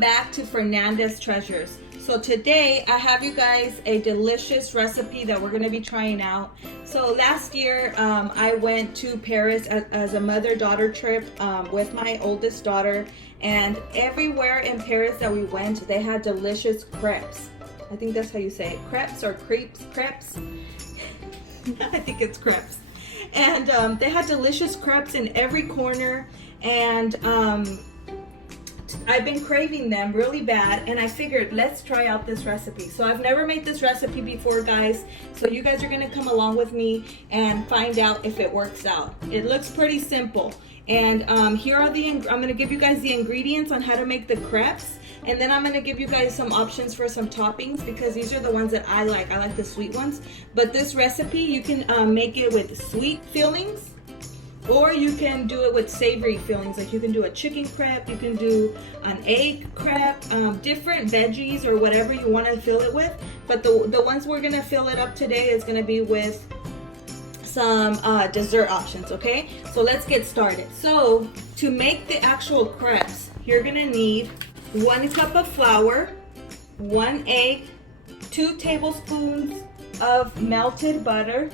back to Fernanda's Treasures. So today I have you guys a delicious recipe that we're going to be trying out. So last year I went to Paris as a mother-daughter trip with my oldest daughter, and everywhere in Paris that we went they had delicious crepes. I think that's how you say it, crepes or crepes, crepes. I think it's crepes. And they had delicious crepes in every corner, and I've been craving them really bad, and I figured let's try out this recipe. So I've never made this recipe before, guys, so you guys are gonna come along with me and find out if it works out. It looks pretty simple, and here are I'm gonna give you guys the ingredients on how to make the crepes, and then I'm gonna give you guys some options for some toppings, because these are the ones that I like the sweet ones. But this recipe, you can make it with sweet fillings, or you can do it with savory fillings. Like you can do a chicken crepe, you can do an egg crepe, different veggies or whatever you want to fill it with. But the ones we're gonna fill it up today is gonna be with some dessert options, okay? So let's get started. So to make the actual crepes, you're gonna need 1 cup of flour, 1 egg, 2 tablespoons of melted butter,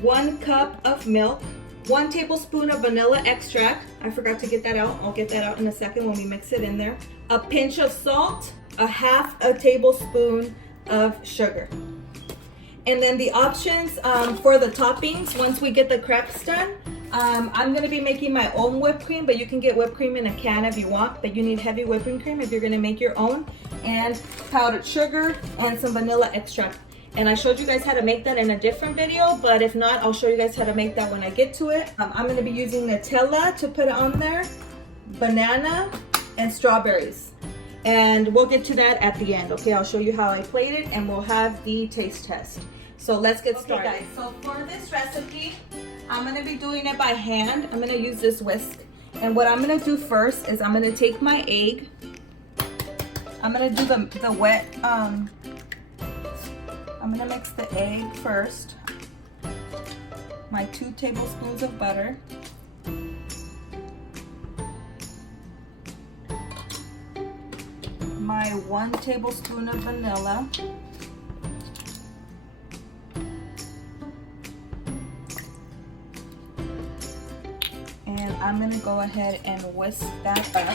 1 cup of milk, 1 tablespoon of vanilla extract. I forgot to get that out. I'll get that out in a second when we mix it in there. A pinch of salt, ½ a tablespoon of sugar. And then the options for the toppings, once we get the crepes done, I'm gonna be making my own whipped cream, but you can get whipped cream in a can if you want, but you need heavy whipping cream if you're gonna make your own, and powdered sugar and some vanilla extract. And I showed you guys how to make that in a different video, but if not, I'll show you guys how to make that when I get to it. I'm gonna be using Nutella to put it on there, banana, and strawberries. And we'll get to that at the end, okay? I'll show you how I played it, and we'll have the taste test. So let's get started. Okay, guys, so for this recipe, I'm gonna be doing it by hand. I'm gonna use this whisk. And what I'm gonna do first is I'm gonna take my egg. I'm gonna do the wet, I'm gonna mix the egg first, my 2 tablespoons of butter, my 1 tablespoon of vanilla, and I'm gonna go ahead and whisk that up.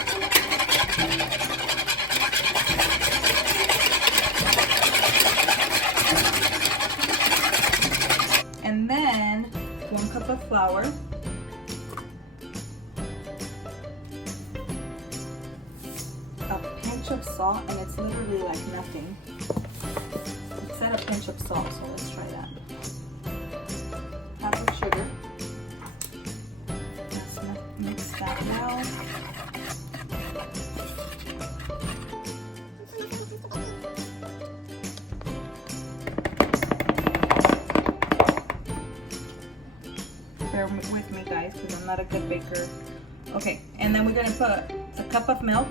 And then 1 cup of flour, a pinch of salt, and it's literally like nothing. It said a pinch of salt, so let's try that. Half of sugar. Let's mix that now. Bear with me, guys, because I'm not a good baker. Okay, and then we're gonna put a cup of milk,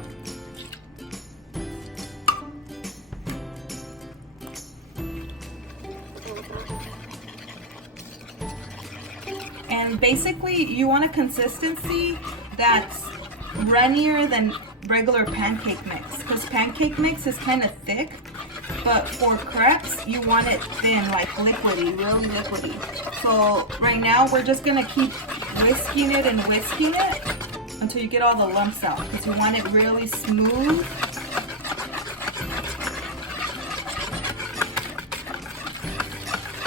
and basically you want a consistency that's runnier than regular pancake mix, because pancake mix is kind of thick, but for crepes you want it thin, like liquidy, really liquidy. So right now we're just gonna keep whisking it and whisking it until you get all the lumps out, because you want it really smooth.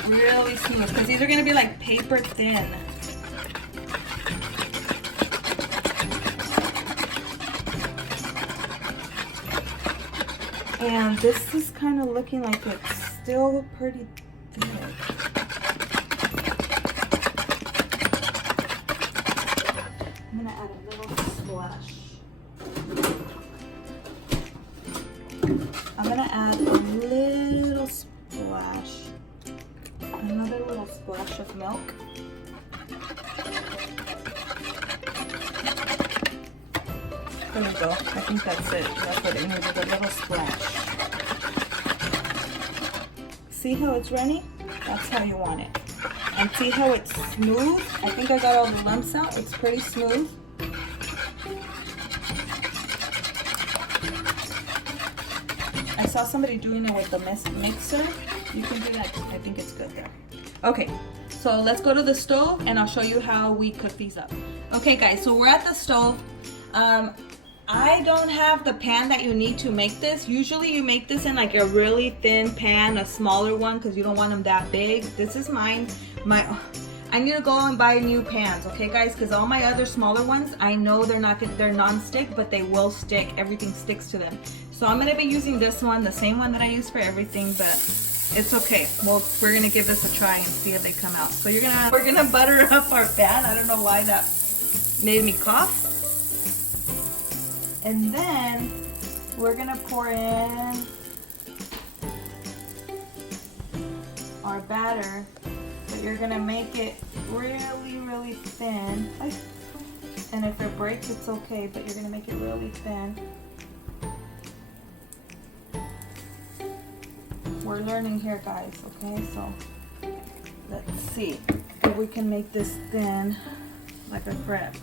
Really smooth, because these are gonna be like paper thin. And this is kind of looking like it's still pretty thick. I'm gonna add a little splash. I'm gonna add a little splash, another little splash of milk. There we go. I think that's it. That's what it needs, a little splash. See how it's runny? That's how you want it. And see how it's smooth? I think I got all the lumps out. It's pretty smooth. saw somebody doing it with the mixer. You can do that. I think it's good there. Okay, so let's go to the stove and I'll show you how we cook these up. Okay guys, so we're at the stove. I don't have the pan that you need to make this. Usually you make this in like a really thin pan, a smaller one, because you don't want them that big. This is mine. I'm gonna go and buy new pans, okay guys? Because all my other smaller ones, I know they're non-stick, but they will stick. Everything sticks to them. So I'm gonna be using this one, the same one that I use for everything, but it's okay. Well, we're gonna give this a try and see if they come out. So we're gonna butter up our pan. I don't know why that made me cough. And then we're gonna pour in our batter, but you're gonna make it really, really thin. And if it breaks, it's okay, but you're gonna make it really thin. We're learning here, guys, okay? So let's see if we can make this thin like a crepe.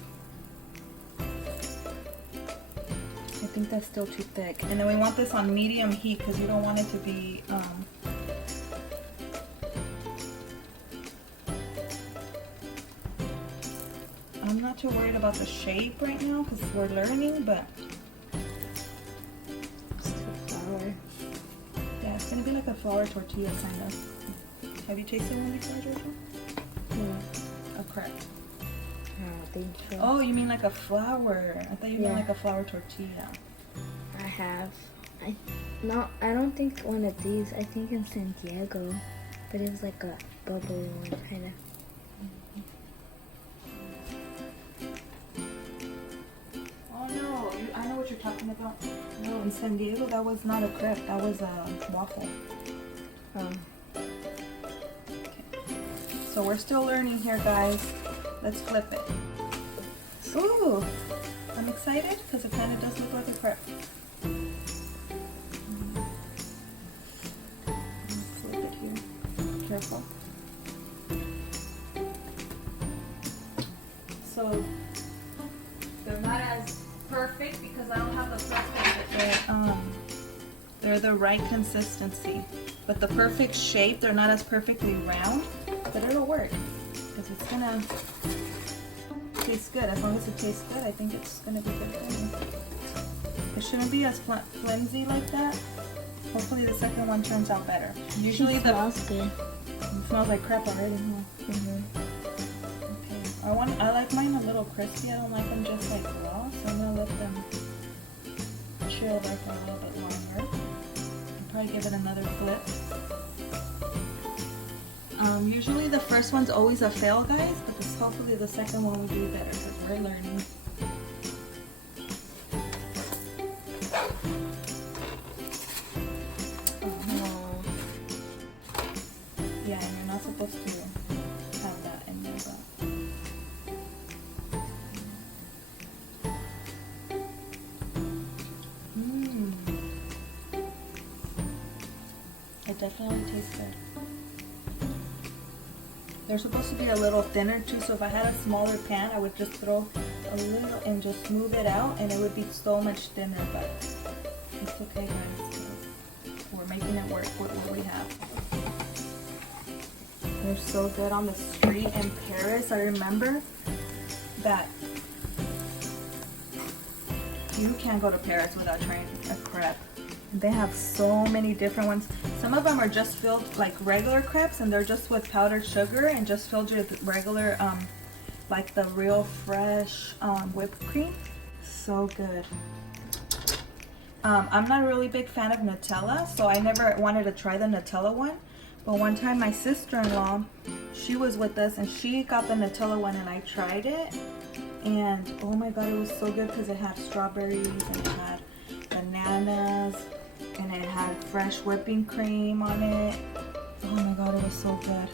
I think that's still too thick. And then we want this on medium heat because you don't want it to be I'm not too worried about the shape right now because we're learning, but it's too flour. Yeah, it's gonna be like a flour tortilla kind of. Have you tasted one before, Georgia? Yeah. A crepe. I don't think so. Oh, you mean like a flour? I thought you meant like a flour tortilla. I have. I don't think one of these. I think in San Diego, but it was like a bubble one kind of. Oh no, I know what you're talking about. No, in San Diego that was not a crepe. That was a waffle. Oh. Okay. So we're still learning here, guys. Let's flip it. Ooh, I'm excited because it kind of does look like a crepe. Flip it here. Careful. So they're not as perfect because I don't have the perfect, but they're the right consistency. But the perfect shape, they're not as perfectly round, but it'll work because it's gonna taste good. As long as it tastes good, I think it's gonna be good for me. It shouldn't be as flimsy like that. Hopefully the second one turns out better. Usually it smells good. It smells like crepe already, huh? Mm-hmm. Okay. I like mine a little crispy. I don't like them just like raw, so I'm gonna let them chill like a little bit longer. I'll probably give it another flip. Usually the first one's always a fail, guys, but hopefully the second one will do better because we're learning. Oh no. Yeah, and you're not supposed to have that in there, but it definitely tastes good. They're supposed to be a little thinner too, so if I had a smaller pan, I would just throw a little and just smooth it out and it would be so much thinner, but it's okay, guys. We're making it work with what we have. They're so good on the street in Paris. I remember that you can't go to Paris without trying a crepe. They have so many different ones. Some of them are just filled like regular crepes and they're just with powdered sugar and just filled with regular, like the real fresh whipped cream. So good. I'm not a really big fan of Nutella, so I never wanted to try the Nutella one. But one time my sister-in-law, she was with us and she got the Nutella one and I tried it. And oh my god, it was so good because it had strawberries and it had bananas. And it had fresh whipping cream on it. Oh my god, it was so good.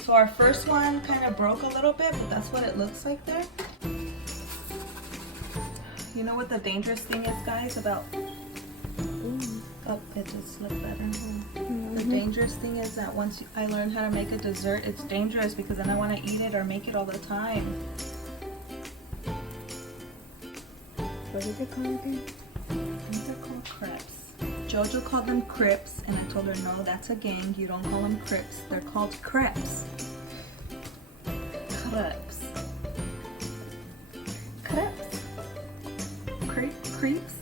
So our first one kind of broke a little bit, but that's what it looks like there. You know what the dangerous thing is, guys, about... Oh, it just looked better. The dangerous thing is that once I learned how to make a dessert, it's dangerous because then I want to eat it or make it all the time. What is it called again? I think they're called crepes. Jojo called them crepes, and I told her, no, that's a gang. You don't call them crepes. They're called crepes. Crepes. Crepes. Crepes.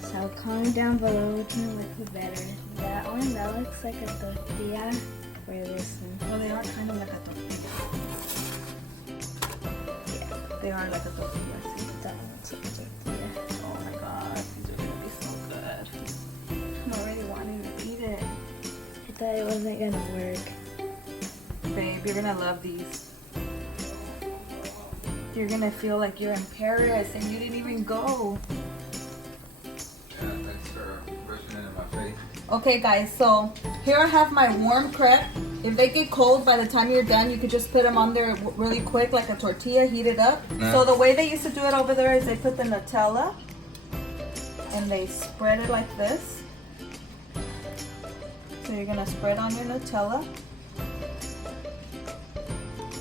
So comment down below which one looks better. That one, that looks like a tortilla, or this one. Well, they are kind of like a tortilla. Yeah, they are like a tortilla. See? That one looks like a tortilla. Oh my god, these are gonna be so good. I'm already wanting to eat it. I thought it wasn't gonna work. Babe, you're gonna love these. You're gonna feel like you're in Paris and you didn't even go. Yeah, thanks for brushing it in my face. Okay guys, so here I have my warm crepe. If they get cold by the time you're done, you could just put them on there really quick like a tortilla, heat it up. No. So the way they used to do it over there is they put the Nutella and they spread it like this. So you're gonna spread on your Nutella.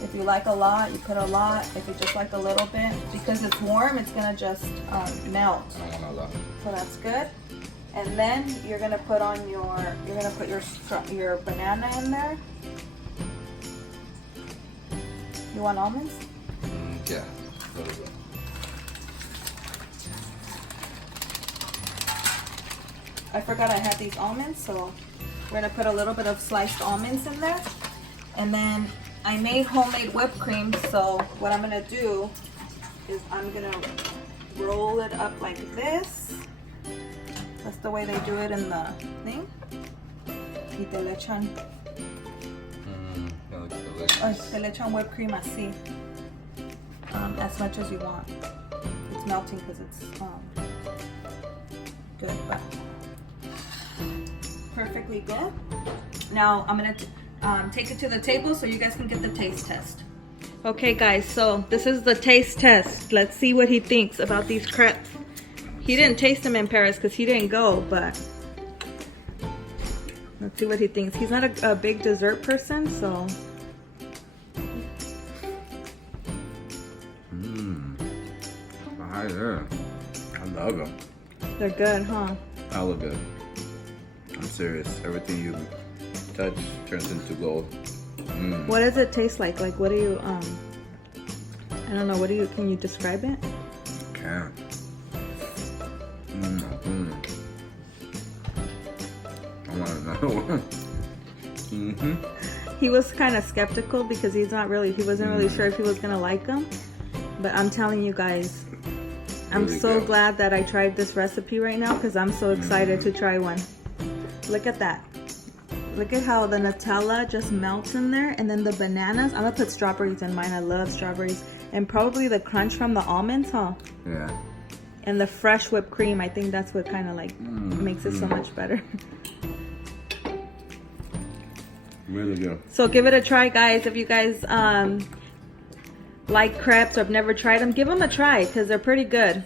If you like a lot, you put a lot. If you just like a little bit, because it's warm, it's gonna just melt. I don't want a lot. So that's good. And then you're gonna put on your, your banana in there. You want almonds? Yeah. A little bit. I forgot I had these almonds, so we're gonna put a little bit of sliced almonds in there. And then I made homemade whipped cream, so what I'm gonna do is I'm gonna roll it up like this. That's the way they do it in the thing. Y te le echan, That looks delicious. te le echan whipped cream así. As much as you want. It's melting because it's good, but perfectly good. Now I'm gonna take it to the table so you guys can get the taste test. Okay guys, so this is the taste test. Let's see what he thinks about these crepes. He didn't taste them in Paris because he didn't go, but let's see what he thinks. He's not a big dessert person, so. Hi there. I love them. They're good, huh? Hella good. I'm serious. Everything you touch turns into gold. What does it taste like? Like, what do you, I don't know, can you describe it? Can't. I want another one. He was kind of skeptical because he wasn't really sure if he was gonna like them. But I'm telling you guys, I'm Really so good. glad that I tried this recipe right now because I'm so excited to try one. Look at that. Look at how the Nutella just melts in there, and then the bananas. I'm gonna put strawberries in mine. I love strawberries. And probably the crunch from the almonds, huh? Yeah. And the fresh whipped cream. I think that's what kind of like makes it so much better. Really good. So give it a try, guys. If you guys like crepes or have never tried them, give them a try because they're pretty good.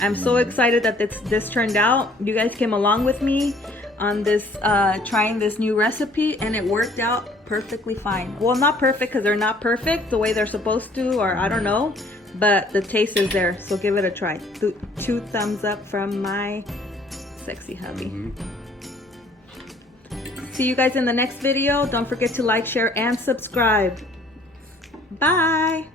I'm so excited that this turned out. You guys came along with me on this trying this new recipe, and it worked out perfectly fine. Well, not perfect because they're not perfect the way they're supposed to, or I don't know, but the taste is there. So give it a try. 2 thumbs up from my sexy hubby. See you guys in the next video. Don't forget to like, share, and subscribe. Bye.